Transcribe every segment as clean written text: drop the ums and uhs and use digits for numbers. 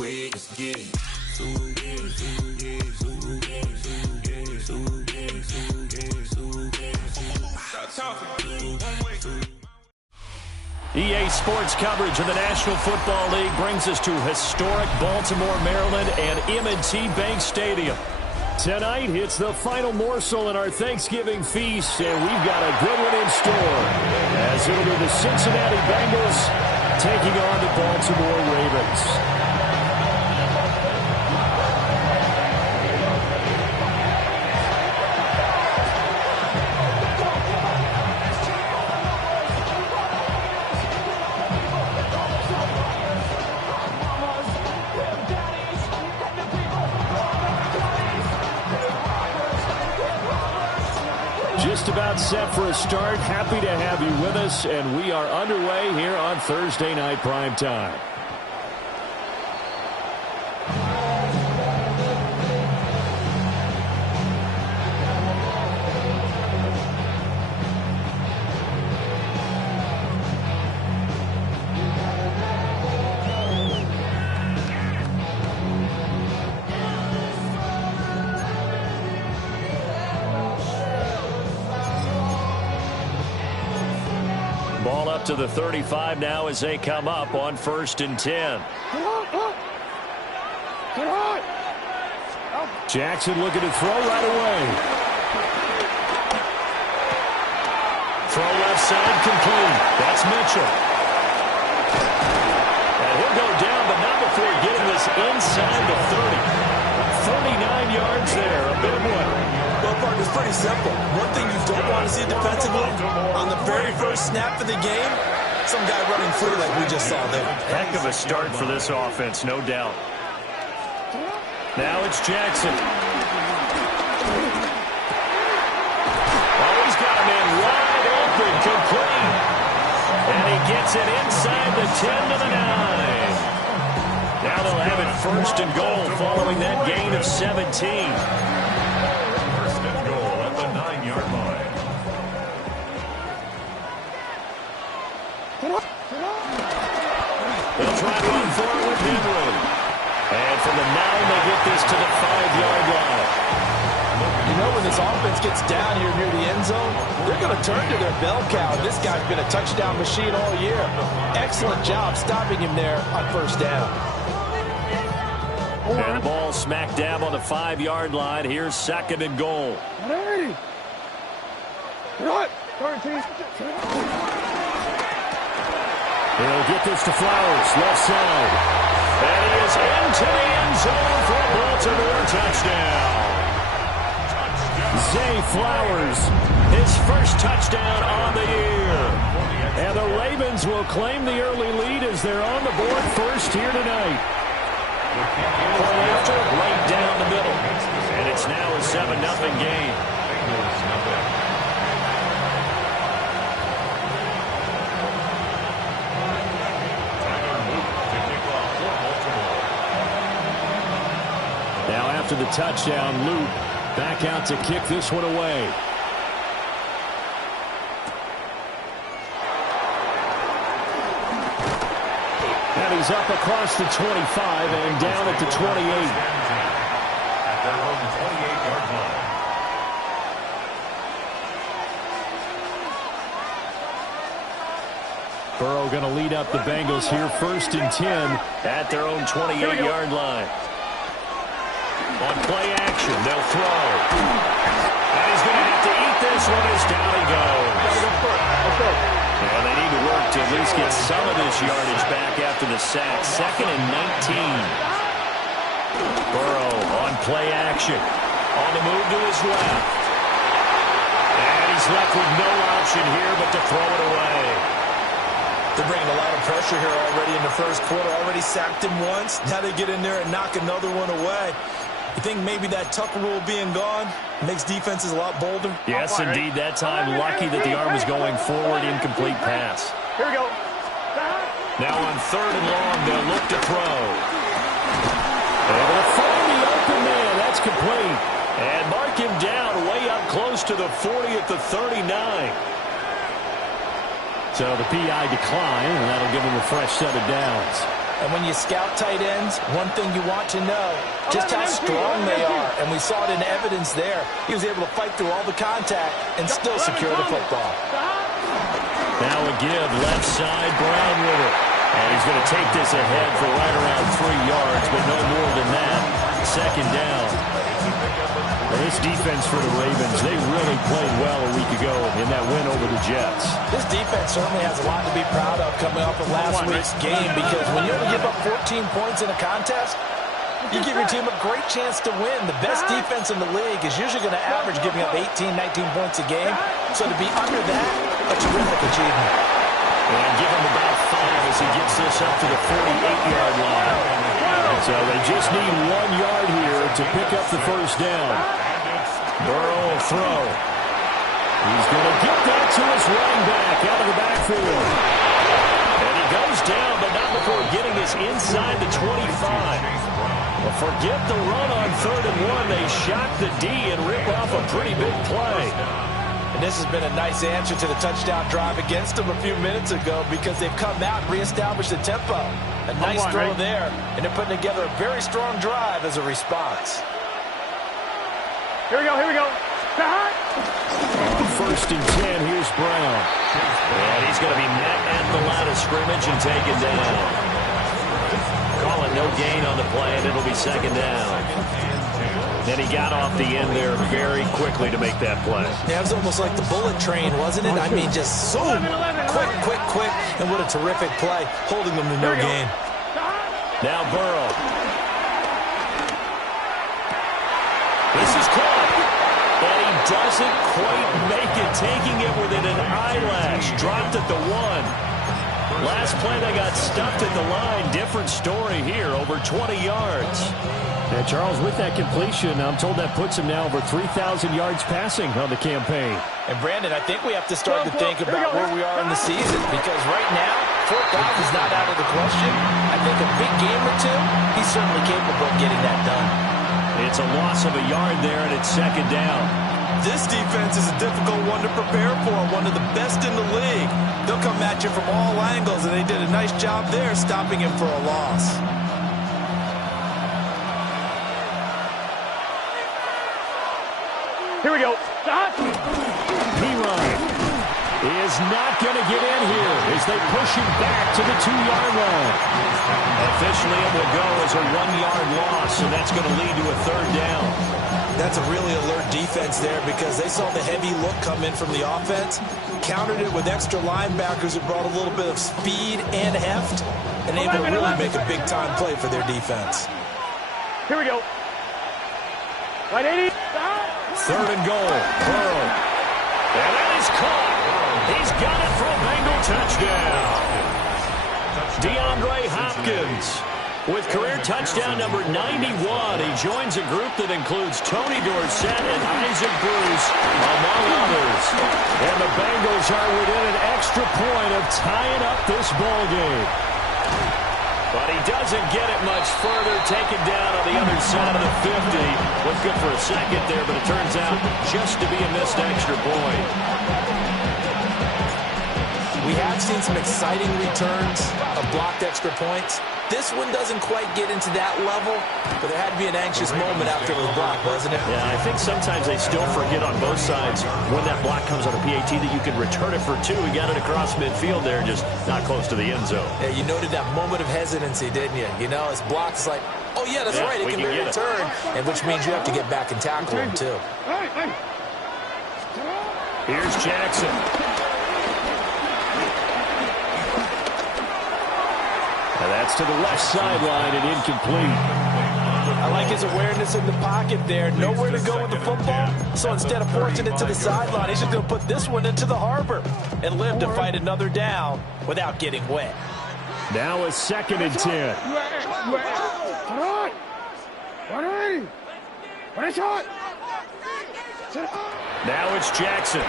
quick, let's get it. EA Sports coverage of the National Football League brings us to historic Baltimore, Maryland and M&T Bank Stadium. Tonight, it's the final morsel in our Thanksgiving feast, and we've got a good one in store, as it'll be the Cincinnati Bengals taking on the Baltimore Ravens. Just about set for a start. Happy to have you with us, and we are underway here on Thursday Night Primetime. Ball up to the 35 now as they come up on 1st and 10. Jackson looking to throw right away. Throw left side complete. That's Mitchell. And he'll go down, but not before getting this inside the 30. 39 yards there, a big one. Well, partner, it's pretty simple. One thing you don't want to see defensively, on the very first snap of the game, some guy running free like we just saw there. Heck of a start for this offense, no doubt. Now it's Jackson. Oh, he's got a man wide open, complete. And he gets it inside the 10 to the 9. Now they'll have it 1st and goal following that gain of 17. They'll try to run forward with Henry. And from the 9, they get this to the 5-yard line. You know, when this offense gets down here near the end zone, they're going to turn to their bell cow. This guy's been a touchdown machine all year. Excellent job stopping him there on 1st down. And the ball smack dab on the 5-yard line. Here's 2nd and goal. He'll get this to Flowers, left side. And he is into the end zone for a Baltimore touchdown. Zay Flowers, his first touchdown on the year. And the Ravens will claim the early lead as they're on the board first here tonight. Point after, right down the middle. And it's now a 7-0 game. Now after the touchdown, Luke back out to kick this one away. And he's up across the 25 and down at the 28. Burrow going to lead up the Bengals here 1st and 10 at their own 28-yard line. On play action, they'll throw. And he's going to have to eat this one as down he goes. And they need to work to at least get some of this yardage back after the sack. 2nd and 19. Burrow on play action. On the move to his left. And he's left with no option here but to throw it away. They're bringing a lot of pressure here already in the 1st quarter. Already sacked him once. Now they get in there and knock another one away. You think maybe that Tucker rule being gone makes defenses a lot bolder? Yes, indeed. That time, lucky that the arm was going forward, incomplete pass. Here we go. Now on 3rd and long, they'll look to throw. Able to find the open man. That's complete. And mark him down way up close to the 40 at the 39. So the PI decline, and that'll give him a fresh set of downs. And when you scout tight ends, one thing you want to know, just how strong they are. And we saw it in evidence there. He was able to fight through all the contact and still secure the football. Now a give, left side, Brown with it. And he's going to take this ahead for right around 3 yards, but no more than that. Second down. Well, this defense for the Ravens, they really played well a week ago in that win over the Jets. This defense certainly has a lot to be proud of coming off of last week's game, because when you only give up 14 points in a contest, you give your team a great chance to win. The best defense in the league is usually going to average giving up 18, 19 points a game. So to be under that, a terrific achievement. And give him about 5 as he gets this up to the 48-yard line. So they just need 1 yard here to pick up the first down. Burrow will throw. He's going to get that to his running back out of the backfield. And he goes down, but not before getting this inside the 25. Well, forget the run on 3rd and 1. They shock the D and rip off a pretty big play. And this has been a nice answer to the touchdown drive against them a few minutes ago, because they've come out and reestablished the tempo. A nice throw there, and they're putting together a very strong drive as a response. Here we go, here we go. On 1st and 10, here's Brown. And he's going to be met at the line of scrimmage and taken down. Calling no gain on the play, and it'll be 2nd down. Then he got off the end there very quickly to make that play. Yeah, it was almost like the bullet train, wasn't it? I mean, just so quick, and what a terrific play, holding them to no gain. Now Burrow. This is caught. And he doesn't quite make it, taking it within an eyelash. Dropped at the 1. Last play they got stuffed at the line. Different story here, over 20 yards. And Charles, with that completion, I'm told that puts him now over 3,000 yards passing on the campaign. And Brandon, I think we have to start to think about where we are in the season, because right now, 4th down is not out of the question. I think a big game or two, he's certainly capable of getting that done. It's a loss of a yard there, and it's 2nd down. This defense is a difficult one to prepare for, one of the best in the league. They'll come at you from all angles, and they did a nice job there stopping him for a loss. Here we go. P-Line is not going to get in here as they push him back to the 2-yard line. Officially, it will go as a 1-yard loss, and that's going to lead to a 3rd down. That's a really alert defense there, because they saw the heavy look come in from the offense, countered it with extra linebackers who brought a little bit of speed and heft, and able to really make a big-time play for their defense. Here we go. Right, 80. 3rd and goal. Burrow. And that is caught. He's got it for a Bengal touchdown. DeAndre Hopkins with career touchdown number 91. He joins a group that includes Tony Dorsett and Isaac Bruce, among others. And the Bengals are within an extra point of tying up this ball game. But he doesn't get it much further, taken down on the other side of the 50. Looked good for a second there, but it turns out just to be a missed extra point. We have seen some exciting returns of blocked extra points. This one doesn't quite get into that level, but there had to be an anxious moment after it was blocked, wasn't it? Yeah, I think sometimes they still forget on both sides when that block comes on a PAT that you can return it for 2. He got it across midfield there, just not close to the end zone. Yeah, you noted that moment of hesitancy, didn't you? You know, it's blocked. It's like, oh, yeah, that's right. It can be returned, and which means you have to get back and tackle him, too. Here's Jackson. And that's to the left sideline and incomplete. I like his awareness in the pocket there. Nowhere to go with the football. So instead of forcing it to the sideline, he's just going to put this one into the harbor and live to fight another down without getting wet. Now a 2nd and 10. Now it's Jackson.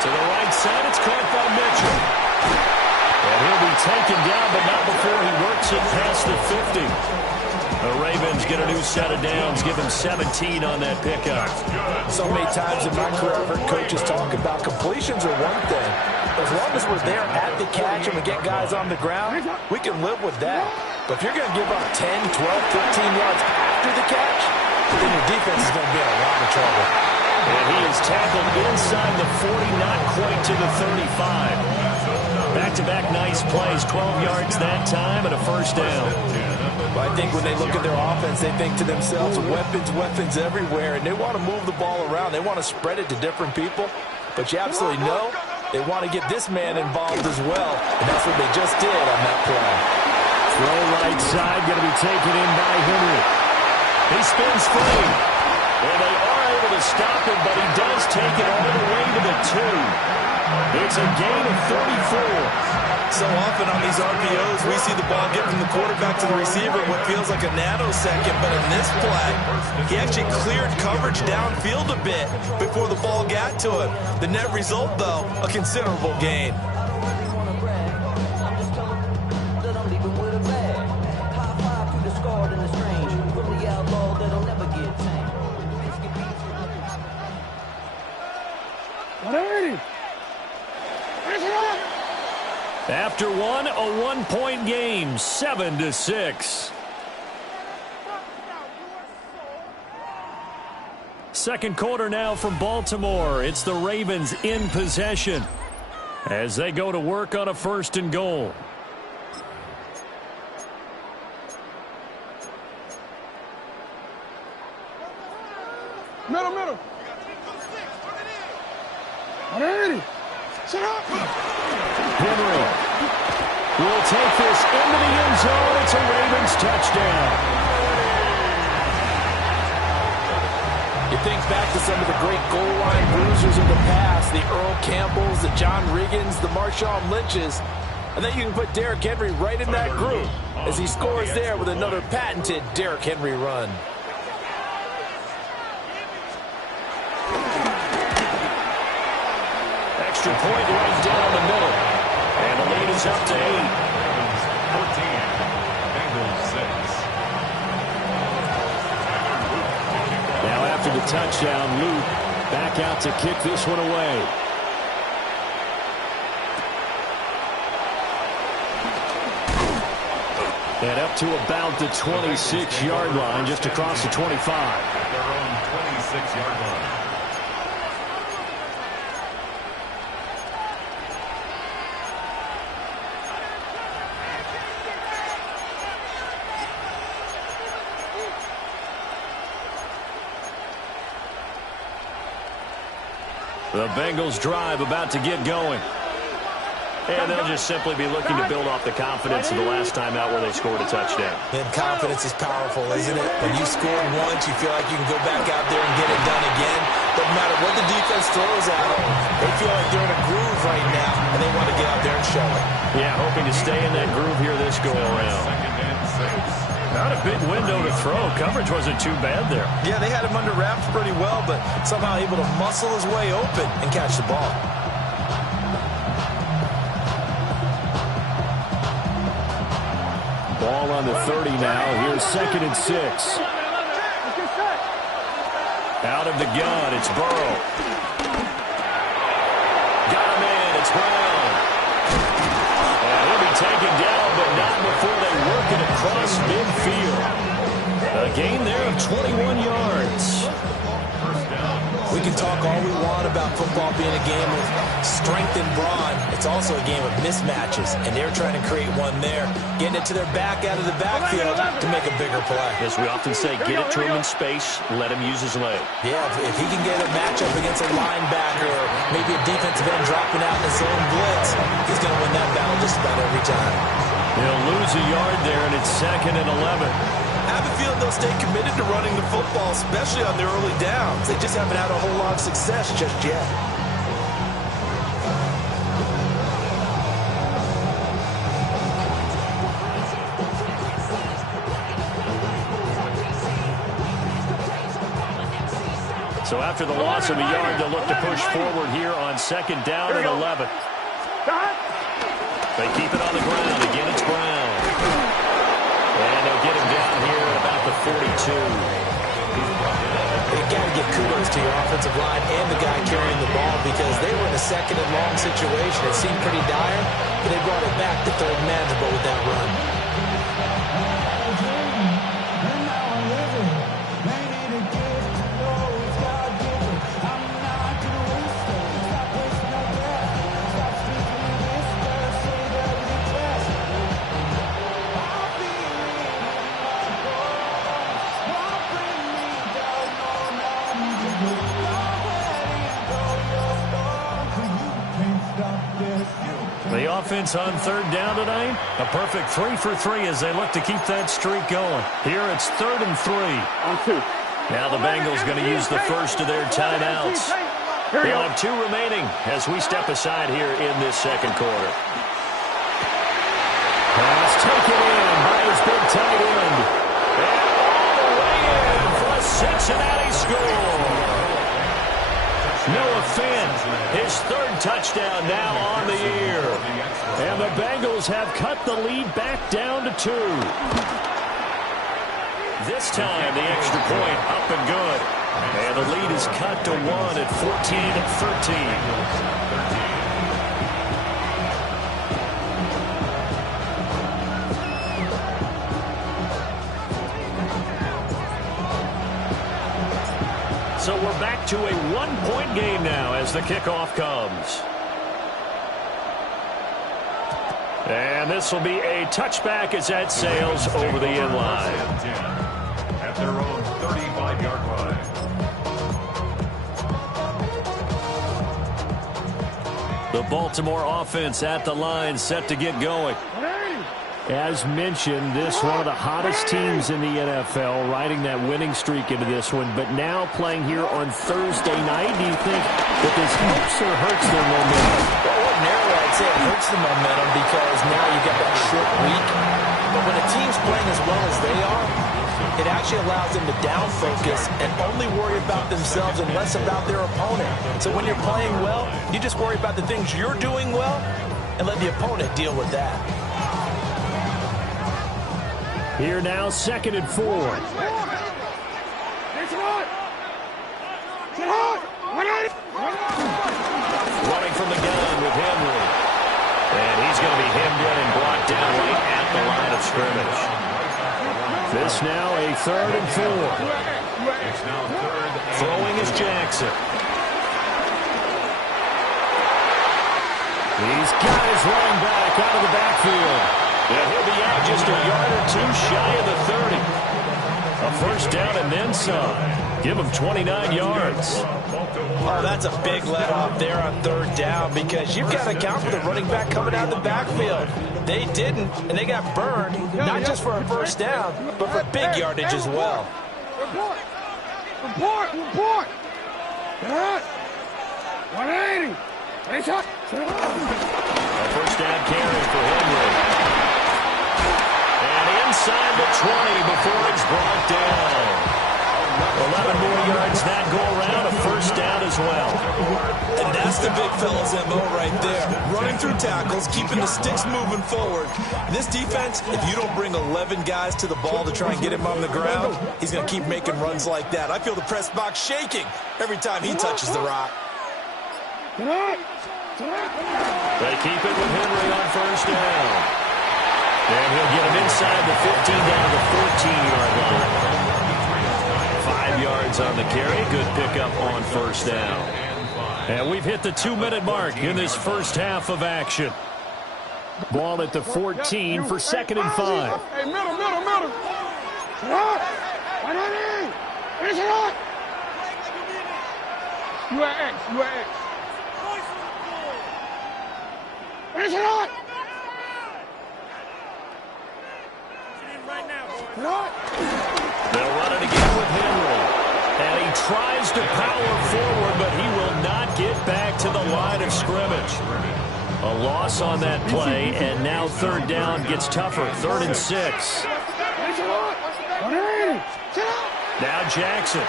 To the right side, it's caught by Mitchell. And he'll be taken down, but not before he works it past the 50. The Ravens get a new set of downs, give him 17 on that pickup. So many times in my career, I've heard coaches talk about completions are one thing, As long as we're there at the catch and we get guys on the ground, we can live with that. But if you're going to give up 10, 12, 13 yards after the catch, then your defense is going to be in a lot of trouble. And he is tackled inside the 40, not quite to the 35. Back-to-back nice plays, 12 yards that time and a first down. But I think when they look at their offense, they think to themselves, weapons everywhere, and they want to move the ball around. They want to spread it to different people. But you absolutely know they want to get this man involved as well, and that's what they just did on that play. Throw right side, going to be taken in by Henry. He spins free. And they are able to stop him, but he does take it all the way to the 2. It's a gain of 34. So often on these RPOs, we see the ball get from the quarterback to the receiver what feels like a nanosecond, but in this play, he actually cleared coverage downfield a bit before the ball got to him. The net result, though, a considerable gain. After one, a 1-point game, 7-6. Second quarter now from Baltimore. It's the Ravens in possession as they go to work on a 1st and goal. Middle. Alrighty. Shut up. Henry will take this into the end zone. It's a Ravens touchdown. You think back to some of the great goal line bruisers of the past, the Earl Campbells, the John Riggins, the Marshawn Lynches, and then you can put Derrick Henry right in that group as he scores there with another patented Derrick Henry run. Extra point right down the middle. And the lead is up to 8. 14, Bengals 6. Now after the touchdown, Luke back out to kick this one away. And up to about the 26-yard line, just across the 25. At their own 26-yard line. The Bengals drive about to get going. And they'll just simply be looking to build off the confidence of the last time out where they scored a touchdown. And confidence is powerful, isn't it? When you scored once, you feel like you can go back out there and get it done again. Doesn't matter what the defense throws at them. They feel like they're in a groove right now, and they want to get out there and show it. Yeah, hoping to stay in that groove here this go-around. 2nd and 6. Not a big window to throw. Coverage wasn't too bad there. Yeah, they had him under wraps pretty well, but somehow able to muscle his way open and catch the ball. Ball on the 30 now. Here's 2nd and 6. Out of the gun, it's Burrow. Got him in, it's Brown. And he'll be taken down, but not before they work it across midfield. A gain there of 21 yards. We can talk all we want about football being a game of strength and brawn. It's also a game of mismatches, and they're trying to create one there, getting it to their back out of the backfield to make a bigger play. As we often say, get it to him in space, let him use his leg. Yeah, if he can get a matchup against a linebacker or maybe a defensive end dropping out in his own blitz, he's going to win that battle just about every time. He'll lose a yard there, and it's 2nd and 11. I have a feeling they'll stay committed to running the football, especially on their early downs. They just haven't had a whole lot of success just yet. So after the loss of a yard, they'll look to push forward here on 2nd down and 11. They keep it on the ground. Again, it's Brown. And they'll get him down here at about the 42. They got to give kudos kudos to your offensive line and the guy carrying the ball because they were in a second and long situation. It seemed pretty dire, but they brought it back to third and manageable with that run. The offense on third down tonight, a perfect 3 for 3 as they look to keep that streak going. Here it's 3rd and 3. On 2. Now the Bengals going to use the first of their timeouts. They'll have 2 remaining as we step aside here in this second quarter. Pass taken in by his big tight end. And all the way in for a Cincinnati score. Noah Fant, his 3rd touchdown now on the year. And the Bengals have cut the lead back down to 2. This time the extra point up and good. And the lead is cut to 1 at 14-13. So we're back to a 1-point game now as the kickoff comes. And this will be a touchback as that sails over the end line. At their own 35-yard line. The Baltimore offense at the line set to get going. As mentioned, this one of the hottest teams in the NFL, riding that winning streak into this one, but now playing here on Thursday night. Do you think that this helps or hurts their momentum? Well, ordinarily, I'd say it hurts the momentum because now you've got that short week. But when a team's playing as well as they are, it actually allows them to down focus and only worry about themselves and less about their opponent. So when you're playing well, you just worry about the things you're doing well and let the opponent deal with that. Here now, 2nd and 4. Running from the gun with Henry. And he's going to be hemmed in and brought down right at the line of scrimmage. This now a 3rd and 4. It's now 3rd. Throwing is Jackson. He's got his running back out of the backfield. Yeah, he'll be out just a yard or 2 shy of the 30. A first down and then some. Give him 29 yards. Oh, that's a big let-off there on 3rd down because you've got to account for the running back coming out of the backfield. They didn't, and they got burned, not just for a first down, but for big yardage as well. Report! 180! A first down carry for Henry. Inside the 20 before it's brought down. 11 more yards that go around, a first down as well. And that's the big fella's MO right there. Running through tackles, keeping the sticks moving forward. This defense, if you don't bring 11 guys to the ball to try and get him on the ground, he's going to keep making runs like that. I feel the press box shaking every time he touches the rock. They keep it with Henry on first down. And he'll get him inside the 15 down to the 14-yard line. 5 yards on the carry. Good pickup on first down. And we've hit the 2-minute mark in this first half of action. Ball at the 14 for 2nd and 5. Hey, middle. You at X. They'll run it again with Henry. And he tries to power forward, but he will not get back to the line of scrimmage. A loss on that play, and now 3rd down gets tougher. 3rd and 6. Now Jackson.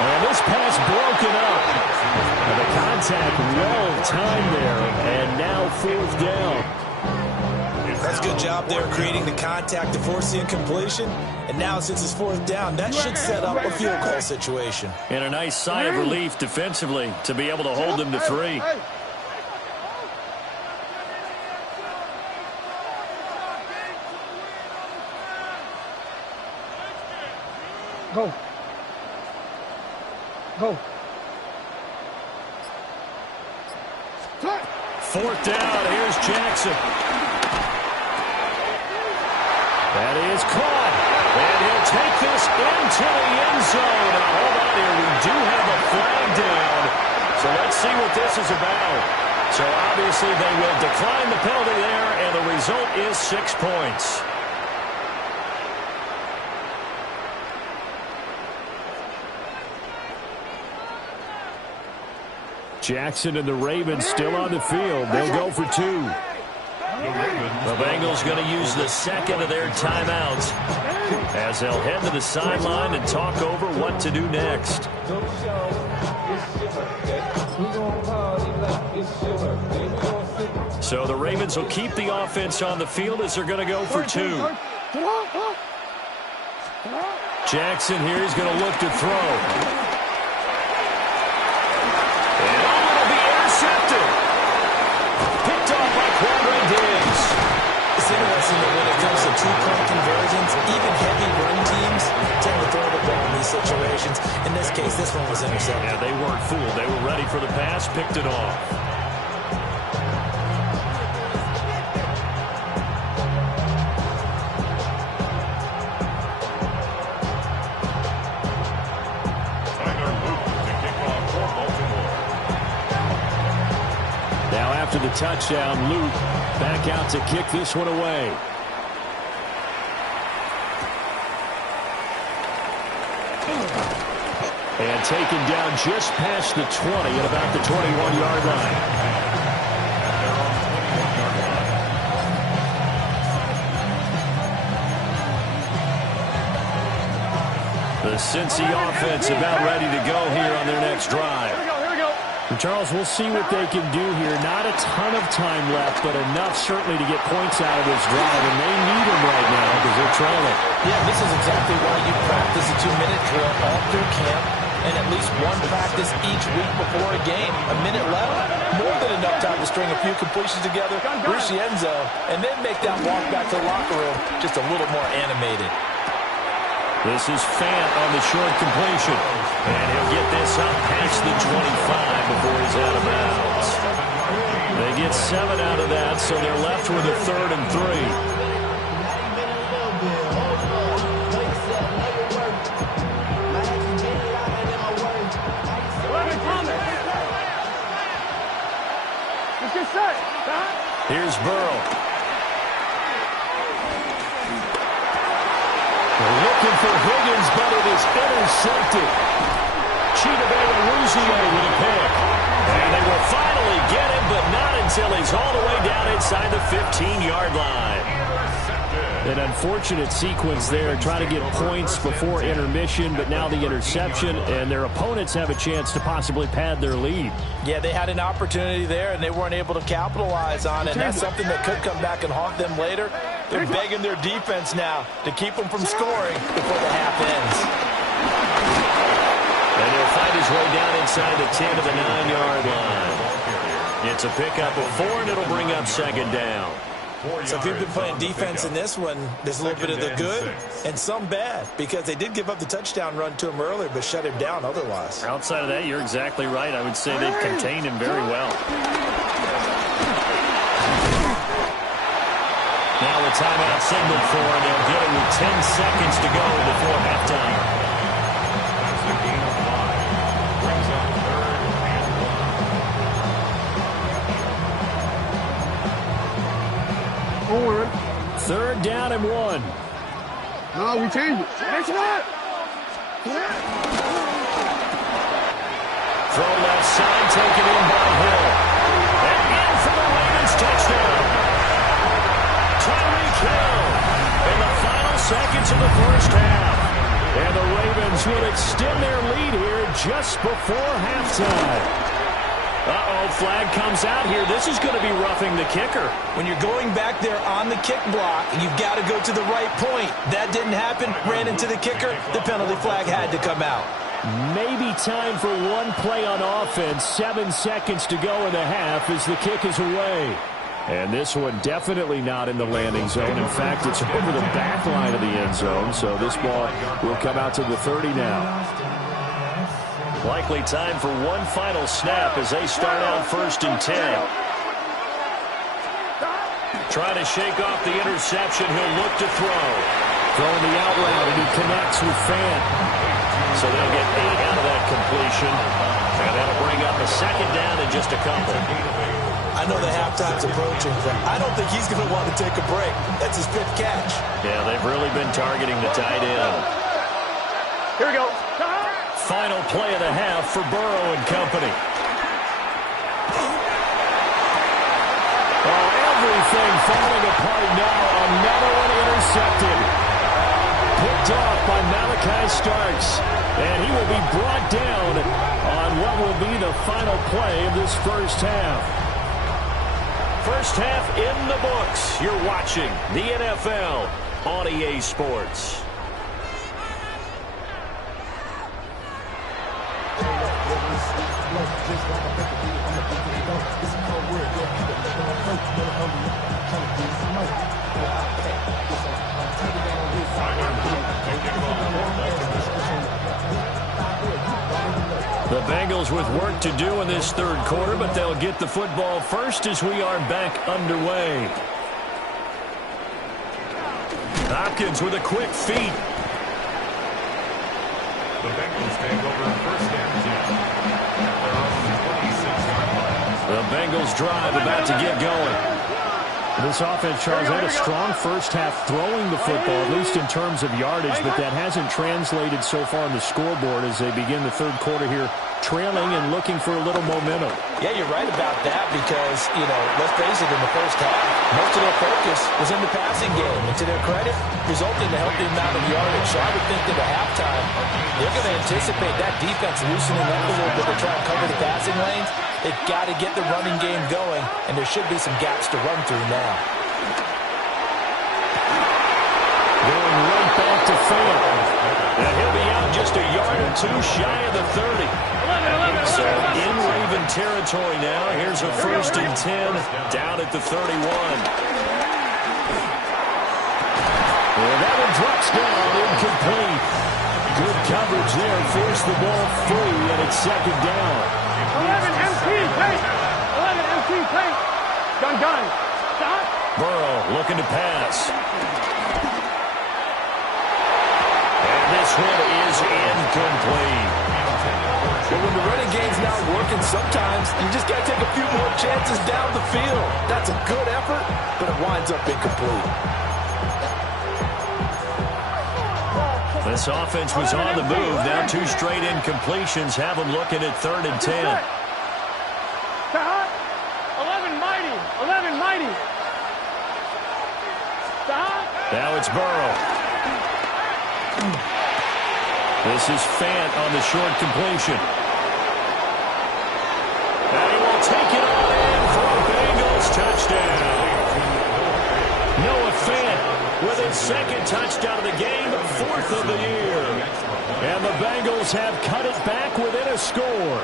And this pass broken up. And the contact well timed there, and now 4th down. That's a good job there creating the contact to force the incompletion. And now since it's fourth down, that should set up a field goal situation. And a nice sigh of relief defensively to be able to hold them to 3. Go. Go. Fourth down, here's Jackson. That is caught. And he'll take this into the end zone. Now, hold on here. We do have a flag down. So let's see what this is about. So obviously they will decline the penalty there, and the result is 6 points. Jackson and the Ravens still on the field. They'll go for 2. The Bengals going to use the second of their timeouts as they'll head to the sideline and talk over what to do next. So the Ravens will keep the offense on the field as they're going to go for 2. Jackson here is going to look to throw. It's interesting that when it comes to two-point conversions, even heavy run teams tend to throw the ball in these situations. In this case, this one was intercepted. Yeah, they weren't fooled. They were ready for the pass, picked it off. Now after the touchdown, Luke back out to kick this one away. And taken down just past the 20 at about the 21-yard line. The Cincy offense about ready to go here on their next drive. And Charles, we'll see what they can do here. Not a ton of time left, but enough certainly to get points out of this drive, and they need them right now because they're trailing. Yeah, this is exactly why you practice a 2-minute drill all through camp and at least one practice each week before a game. A minute left, more than enough time to string a few completions together, reach the end zone, and then make that walk back to the locker room just a little more animated. This is Fant on the short completion. And he'll get this up past the 25 before he's out of bounds. They get 7 out of that, so they're left with a 3rd and 3. Let's get set. Here's Burrow. They're looking for Higgins, but it is intercepted. Chidobe with a pick. And they will finally get him, but not until he's all the way down inside the 15-yard line. An unfortunate sequence there, trying to get points before intermission, but now the interception, and their opponents have a chance to possibly pad their lead. Yeah, they had an opportunity there, and they weren't able to capitalize on it. And that's something that could come back and haunt them later. They're begging their defense now to keep them from scoring before the half ends. And he'll find his way down inside the 10 to the 9-yard line. It's a pickup of 4, and it'll bring up 2nd down. So if you've been playing defense in this one, there's a little bit of the good and some bad, because they did give up the touchdown run to him earlier, but shut him down otherwise. Outside of that, you're exactly right. I would say they've contained him very well. Now a timeout signaled for, and they'll get it with 10 seconds to go before halftime. Forward. 3rd down and 1. No, we changed it. That's right. Throw left side, taken in by Hill. And in for the Ravens touchdown. Tyreek Hill in the final seconds of the first half. And the Ravens would extend their lead here just before halftime. Uh-oh, flag comes out here. This is going to be roughing the kicker. When you're going back there on the kick block, you've got to go to the right point. That didn't happen. Ran into the kicker. The penalty flag had to come out. Maybe time for one play on offense. 7 seconds to go in the half as the kick is away. And this one definitely not in the landing zone. In fact, it's over the back line of the end zone. So this ball will come out to the 30 now. Likely time for one final snap as they start out 1st and 10. Trying to shake off the interception. He'll look to throw. Throwing the out route, and he connects with Fant. So they'll get 8 out of that completion. And that'll bring up a 2nd down in just a couple. I know the halftime's approaching, but I don't think he's going to want to take a break. That's his 5th catch. Yeah, they've really been targeting the tight end. Here we go. Final play of the half for Burrow and company. Oh, everything falling apart now. Another one intercepted. Picked off by Malachi Starks. And he will be brought down on what will be the final play of this first half. First half in the books. You're watching the NFL on EA Sports. The Bengals with work to do in this 3rd quarter, but they'll get the football first as we are back underway. Hopkins with a quick feed. The Bengals take over 1st and 10. The Bengals drive about to get going. This offense, Charles, had a strong first half throwing the football, at least in terms of yardage, but that hasn't translated so far on the scoreboard as they begin the 3rd quarter here, trailing and looking for a little momentum. Yeah, you're right about that because, let's face it, in the first half, most of their focus was in the passing game. And to their credit, resulted in a healthy amount of yardage. So I would think that at halftime, they're going to anticipate that defense loosening up a little bit to try and cover the passing lanes. They've got to get the running game going, and there should be some gaps to run through now. Going right back to Fant. And he'll be out just a yard or 2 shy of the 30. So in Raven territory now. Here's a 1st and 10 down at the 31. And that one drops down, incomplete. Good coverage there. Forced the ball free, and it's 2nd down. 11 MT, paint. 11 MT, paint. Gun. Stop. Burrow looking to pass. And this one is incomplete. But when the running game's not working, sometimes you just got to take a few more chances down the field. That's a good effort, but it winds up incomplete. This offense was on the move. Now 2 straight incompletions have them looking at 3rd and 10. 11 mighty. 11 mighty. Stop. Now it's Burrow. This is Fant on the short completion. And he will take it all in for a Bengals touchdown. Noah Fant with his 2nd touchdown of the game, 4th of the year. And the Bengals have cut it back within a score.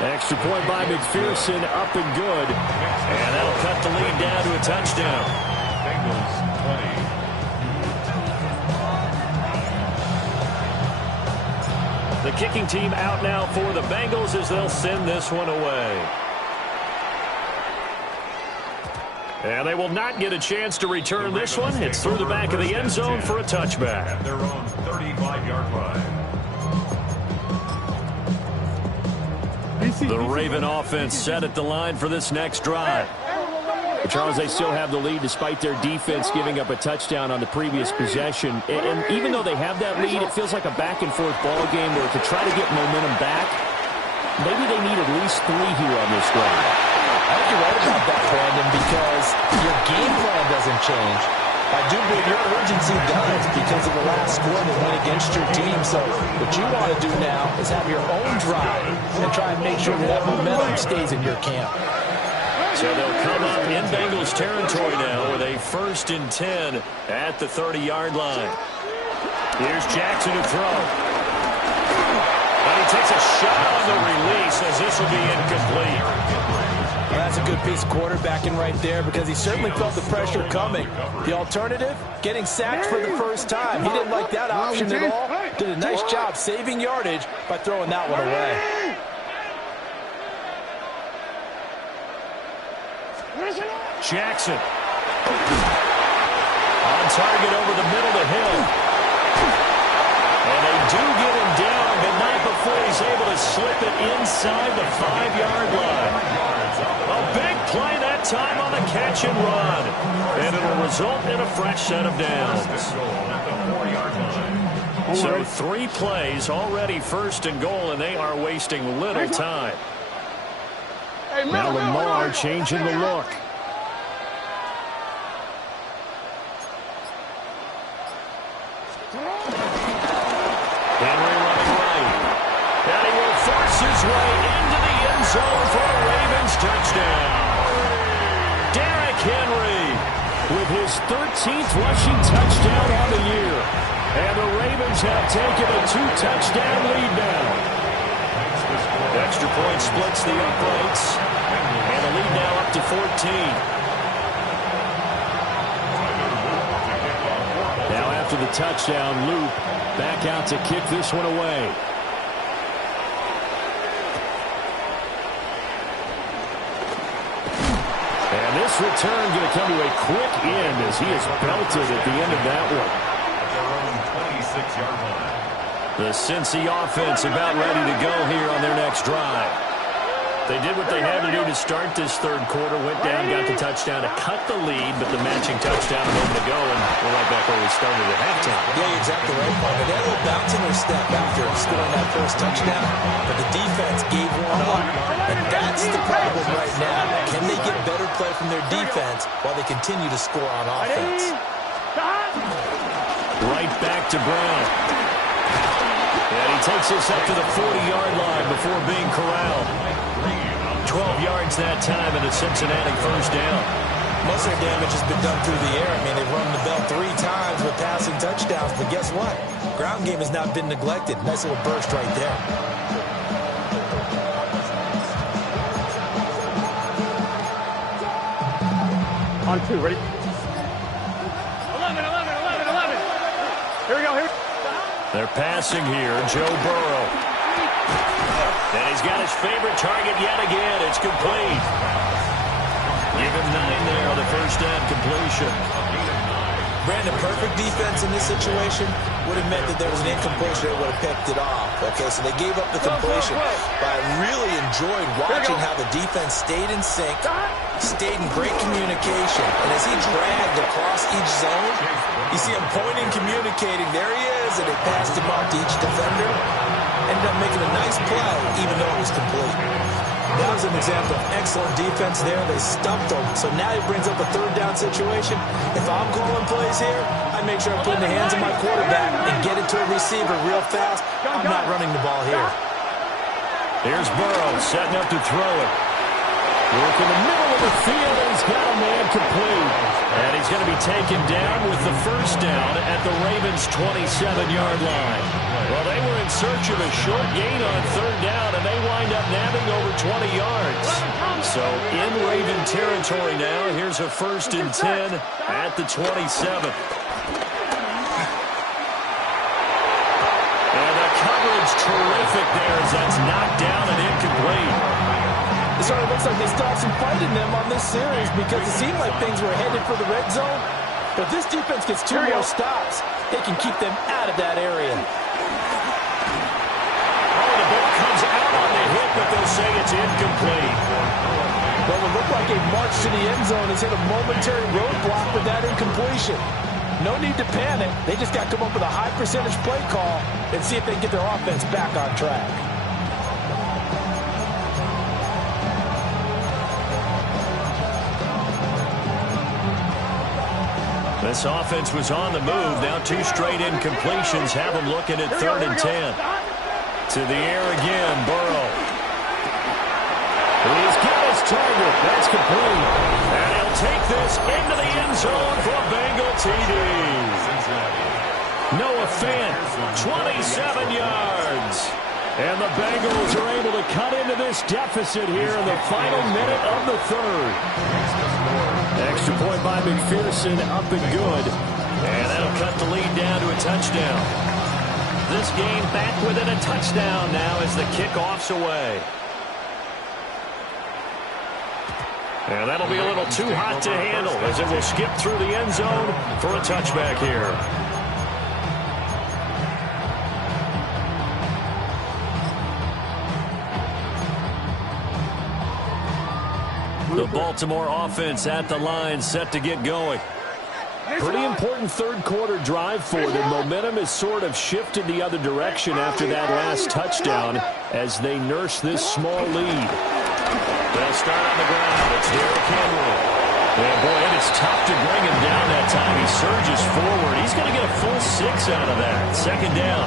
Extra point by McPherson, up and good. And that'll cut the lead down to a touchdown. Bengals 20. The kicking team out now for the Bengals as they'll send this one away. And they will not get a chance to return this one. It's through the back of the end zone for a touchback. At their own 35-yard line. The Raven offense set at the line for this next drive. But Charles, they still have the lead despite their defense giving up a touchdown on the previous possession. And even though they have that lead, it feels like a back-and-forth ball game where to try to get momentum back, maybe they need at least 3 here on this drive. I think you're right about that, Brandon, because your game plan doesn't change. I do believe your urgency does because of the last score that went against your team. So what you want to do now is have your own drive and try and make sure that momentum stays in your camp. So they'll come up in Bengals territory now with a 1st and 10 at the 30-yard line. Here's Jackson to throw. And he takes a shot on the release as this will be incomplete. Well, that's a good piece of quarterbacking right there because he certainly felt the pressure coming. The alternative, getting sacked for the first time. He didn't like that option at all. Did a nice job saving yardage by throwing that one away. Jackson. On target over the middle to Hill. And they do get him down, but not before he's able to slip it inside the 5-yard line. A big play that time on the catch and run. And it'll result in a fresh set of downs. So 3 plays already 1st and goal, and they are wasting little time. Now Lamar changing the look. Henry running right. And he will force his way into the end zone for a Ravens touchdown. Derrick Henry with his 13th rushing touchdown on the year. And the Ravens have taken a 2-touchdown lead now. Extra point splits the uprights. And the lead now up to 14. Now after the touchdown, Luke back out to kick this one away. And this return going to come to a quick end as he is belted at the end of that one. The Cincy offense about ready to go here on their next drive. They did what they had to do to start this 3rd quarter, went down, got the touchdown to cut the lead, but the matching touchdown a moment ago, and we're right back where we started at halftime. Yeah, you're exactly right, Paul. They had a little bounce in their step after scoring that first touchdown, but the defense gave one up, and that's the problem right now. Can they get better play from their defense while they continue to score on offense? Right back to Brown. And he takes this up to the 40-yard line before being corralled. 12 yards that time and a Cincinnati 1st down. Most of their damage has been done through the air. I mean, they've run the bell 3 times with passing touchdowns, but guess what? Ground game has not been neglected. Nice little burst right there. On 2, ready? 11. Here we go, here. They're passing here, Joe Burrow. And he's got his favorite target yet again. It's complete. Give him 9 there on the 1st down completion. Brandon, perfect defense in this situation would have meant that there was an incompletion. They would have picked it off. Okay, so they gave up the completion. But I really enjoyed watching how the defense stayed in sync, stayed in great communication. And as he dragged across each zone, you see him pointing, communicating. There he is, and they passed him off to each defender. Ended up making a nice play, even though it was complete. That was an example of excellent defense there. They stumped him. So now he brings up a 3rd down situation. If I'm calling plays here, I make sure I put in the hands of my quarterback and get it to a receiver real fast. I'm not running the ball here. Here's Burrow setting up to throw it. Work in the middle of the field, and he's got a man complete. And he's going to be taken down with the 1st down at the Ravens' 27-yard line. Well, they were in search of a short gain on 3rd down, and they wind up nabbing over 20 yards. So in Raven territory now, here's a 1st and 10 at the 27. And the coverage terrific there as that's knocked down and incomplete. It sort of looks like they still have some fight in them on this series because it seemed like things were headed for the red zone. But if this defense gets 2 more stops, they can keep them out of that area. Oh, the ball comes out on the hit, but they'll say it's incomplete. Well, it looked like a march to the end zone has hit a momentary roadblock with that incompletion. No need to panic. They just got to come up with a high percentage play call and see if they can get their offense back on track. This offense was on the move. Now 2 straight incompletions have them looking at 3rd and 10. To the air again, Burrow. He's got his target. That's complete. And he'll take this into the end zone for a Bengal TD. Noah Fant, 27 yards. And the Bengals are able to cut into this deficit here in the final minute of the 3rd. Extra point by McPherson, up and good. And that'll cut the lead down to a touchdown. This game back within a touchdown now as the kickoff's away. And that'll be a little too hot to handle as it will skip through the end zone for a touchback here. The Baltimore offense at the line set to get going. Pretty important 3rd quarter drive for them. Momentum has sort of shifted the other direction after that last touchdown as they nurse this small lead. They'll start on the ground. It's Derrick Henry. And boy, it is tough to bring him down that time. He surges forward. He's going to get a full 6 out of that. 2nd down.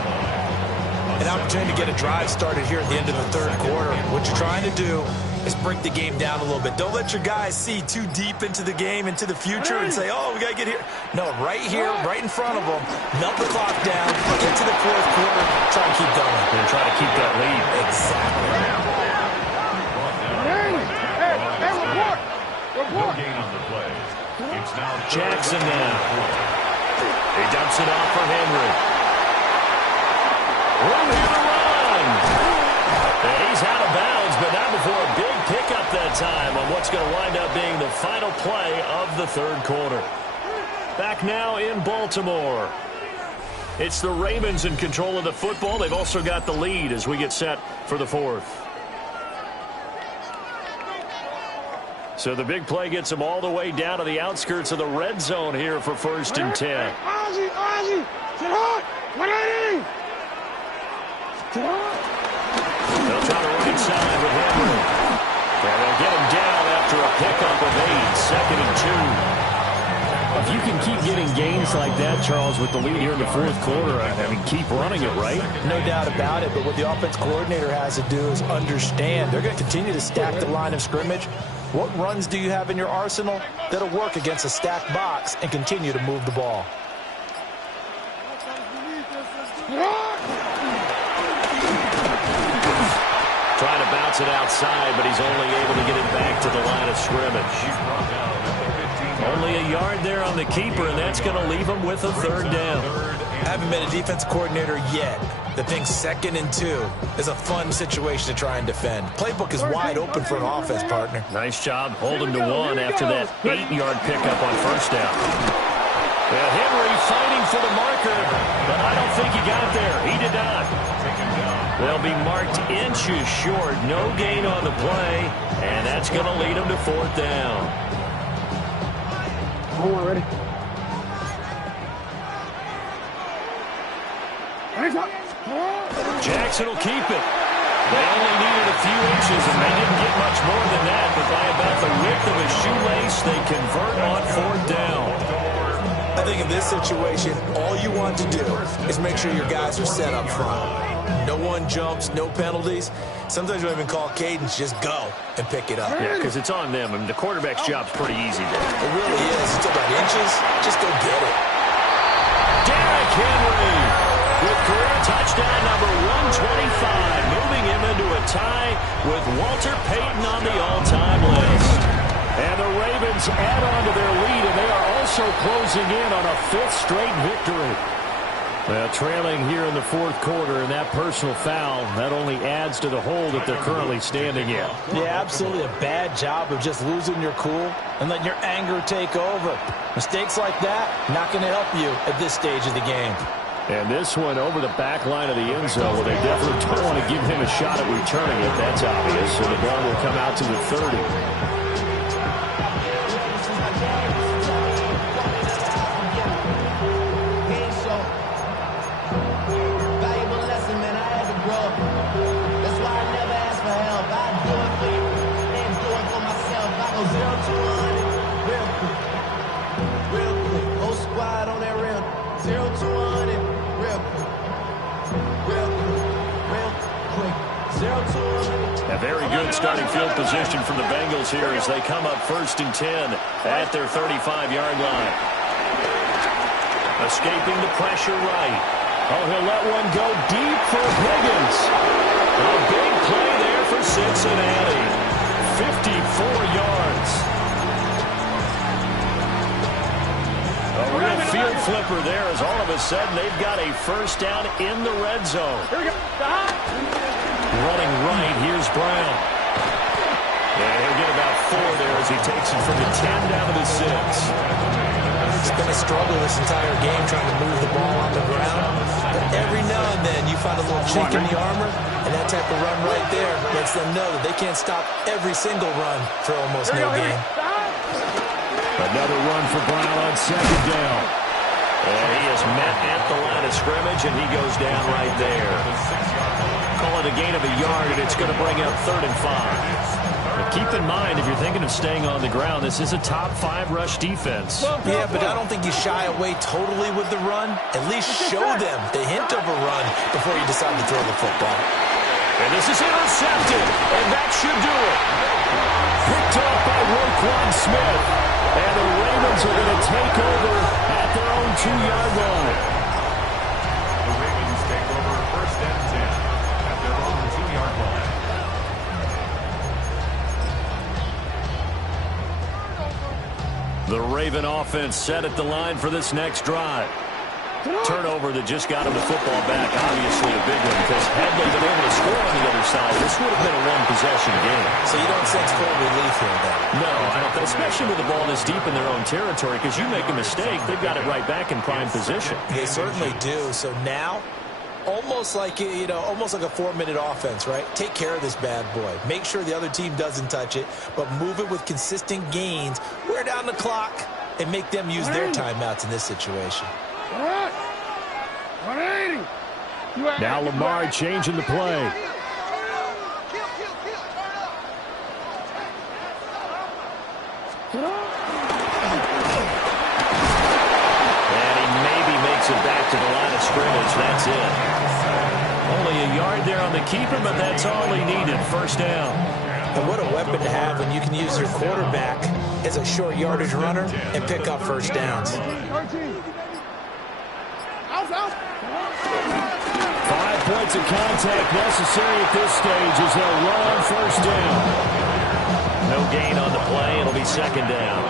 An opportunity to get a drive started here at the end of the 3rd quarter. What you're trying to do is break the game down a little bit. Don't let your guys see too deep into the game, into the future, and say, oh, we got to get here. No, right here, right in front of them, melt the clock down, get to the 4th quarter, try to keep going. And try to keep that lead. Exactly. No gain on the play. It's now Jackson now. He dumps it off for Henry. Room here to run. And he's out of bounds, but not before a big pickup that time on what's going to wind up being the final play of the 3rd quarter. Back now in Baltimore. It's the Ravens in control of the football. They've also got the lead as we get set for the 4th. So the big play gets them all the way down to the outskirts of the red zone here for 1st and 10. Ozzie, get hot! 180! Get hot! They'll try to right side with Henry. And they'll get him down after a pickup of 8, 2nd and 2. If you can keep getting gains like that, Charles, with the lead here in the 4th quarter, I mean, keep running it, right? No doubt about it, but what the offense coordinator has to do is understand. They're going to continue to stack the line of scrimmage. What runs do you have in your arsenal that'll work against a stacked box and continue to move the ball? Trying to bounce it outside, but he's only able to get it back to the line of scrimmage. Only a yard there on the keeper, and that's going to leave him with a 3rd down. I haven't been a defense coordinator yet that thinks 2nd and 2 is a fun situation to try and defend. Playbook is wide open for an offense, partner. Nice job holding to 1 after that 8-yard pickup on 1st down. Well, Henry fighting for the marker, but I don't think he got there. He did not. They'll be marked inches short. No gain on the play, and that's going to lead them to 4th down. Hold on, ready? Jackson will keep it. They only needed a few inches, and they didn't get much more than that, but by about the width of a shoelace, they convert on 4th down. I think in this situation, all you want to do is make sure your guys are set up front. No one jumps, no penalties. Sometimes you don't even call cadence, just go and pick it up. Yeah, because it's on them. I mean, the quarterback's job's pretty easy there. It really is. It's about inches. Just go get it. Derrick Henry with career touchdown number 125, moving him into a tie with Walter Payton on the all-time list. And the Ravens add on to their lead, and they are also closing in on a 5th straight victory. Well, trailing here in the 4th quarter, and that personal foul, that only adds to the hole that they're currently standing in. Yeah, absolutely a bad job of just losing your cool and letting your anger take over. Mistakes like that, not going to help you at this stage of the game. And this one over the back line of the end zone, where they definitely don't want to give him a shot at returning it. That's obvious. So the ball will come out to the 30. Very good starting field position for the Bengals here as they come up 1st and 10 at their 35-yard line. Escaping the pressure right. Oh, he'll let one go deep for Higgins. A big play there for Cincinnati. 54 yards. A real field flipper there as all of a sudden they've got a first down in the red zone. Here we go. Running right, here's Brown. And he'll get about 4 there as he takes it from the 10 down to the 6. He's going to struggle this entire game trying to move the ball on the ground. But every now and then you find a little chink in the armor, and that type of run right there lets them know that they can't stop every single run for almost no gain. Another run for Brown on 2nd down. And he is met at the line of scrimmage, and he goes down right there. Call it a gain of a yard, and it's going to bring up 3rd and 5. But keep in mind, if you're thinking of staying on the ground, this is a top 5 rush defense. Yeah, but I don't think you shy away totally with the run. At least show them the hint of a run before you decide to throw the football. And this is intercepted, and that should do it. Picked off by Roquan Smith. And the Ravens are going to take over at their own 2-yard line. The Ravens take over 1st and 10 at their own 2-yard line. The Raven offense set at the line for this next drive. Turnover that just got him the football back. Obviously a big one because had they been able to score on the other side, this would have been a one-possession game. So you don't sense full relief here, then? No, I don't, especially with the ball this deep in their own territory, because you make a mistake, they've got it right back in prime position. They certainly do. So now, almost like almost like a 4-minute offense, right? Take care of this bad boy. Make sure the other team doesn't touch it, but move it with consistent gains. Wear down the clock and make them use their timeouts in this situation. All right. 180. Now Lamar changing the play. And he maybe makes it back to the line of scrimmage. That's it. Only a yard there on the keeper, but that's all he needed. 1st down. And what a weapon to have when you can use your quarterback as a short yardage runner and pick up 1st downs. 5 points of contact necessary at this stage as they'll run on 1st down. No gain on the play. It'll be 2nd down.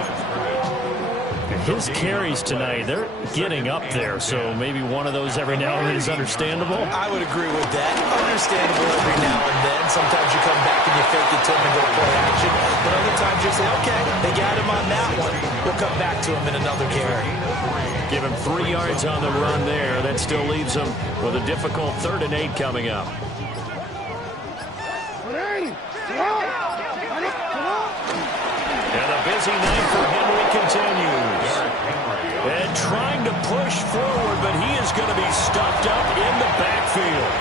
His carries tonight, they're getting up there, so maybe one of those every now and then is understandable. I would agree with that. Understandable every now and then. Sometimes you come back and you fake it to him and go play action. But other times you say, okay, they got him on that one. We'll come back to him in another carry. Give him 3 yards on the run there. That still leaves him with a difficult 3rd and 8 coming up. 180. And a busy night for Henry continues. And trying to push forward, but he is going to be stuffed up in the backfield.